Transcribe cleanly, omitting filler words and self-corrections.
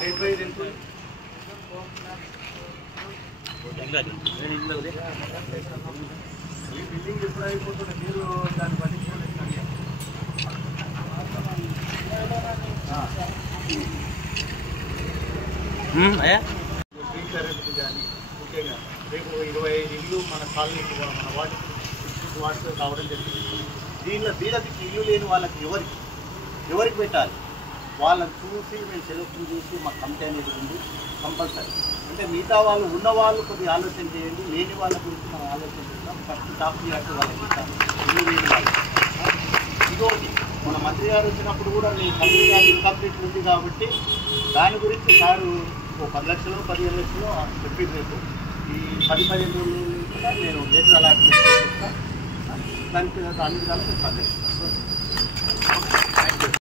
Building ఎప్పుడు అయిపోతుంది మీరు దాన్ని పట్టించుకోలేదు. కరెంట్ కానీ ముఖ్యంగా రేపు 25 ఇల్లు మన కాలనీకి మన వార్డులో కావడం జరిగింది. దీనిలో బీదకి ఇల్లు లేని వాళ్ళకి ఎవరికి పెట్టాలి వాళ్ళని చూసి మేము సెలెక్షన్ చేసి మా కమిటీ అనేది ఉంది కంపల్సరీ. అంటే మిగతా వాళ్ళు ఉన్న వాళ్ళు కొద్దిగా ఆలోచన చేయండి, లేని వాళ్ళ గురించి మనం ఆలోచన చేస్తాం. ఫస్ట్ టాప్ చేయాలి వాళ్ళకి ఇస్తాము ఇల్లు లేని వాళ్ళు. ఇంకోటి మన మంత్రి గారు వచ్చినప్పుడు కూడా మీ కమిటీ గారు ఇన్కంప్లీట్ ఉంది కాబట్టి దాని గురించి సారు 10 లక్షలు 15 లక్షలు చెప్పి రేపు ఈ 10-15 రోజులు నేను లెటర్ అలాట్మెంట్ చేస్తాను. దానికి అన్ని విధాలు నేను పనిచేస్తాను.